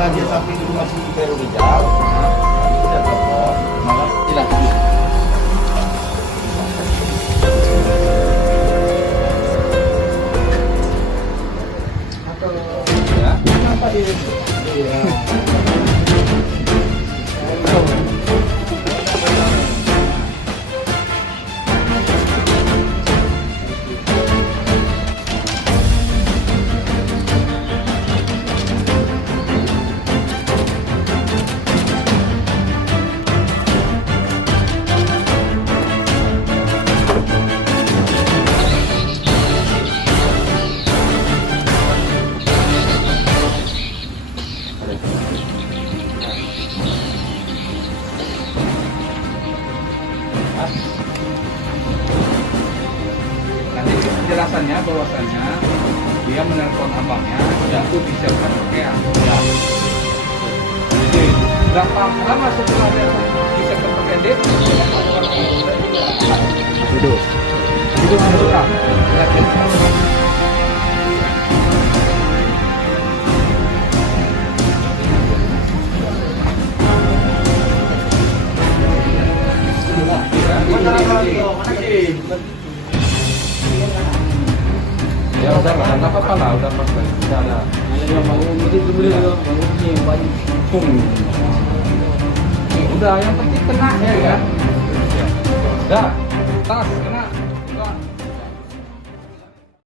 karena dia samping itu masih baru Rijal, itu udah telepon, malah tidak. Atau ya, kenapa dia? Iya. Nanti penjelasannya bahwasannya dia menelpon abangnya untuk disiapkan pakaian. Ya. Jadi berapa lama setelah dia disiapkan pakaian dia? Duduk sebentar. Ya udah nggak apa-apa lah, udah pasti jalan. Udah yang penting kena ya kan. Udah, tas kena.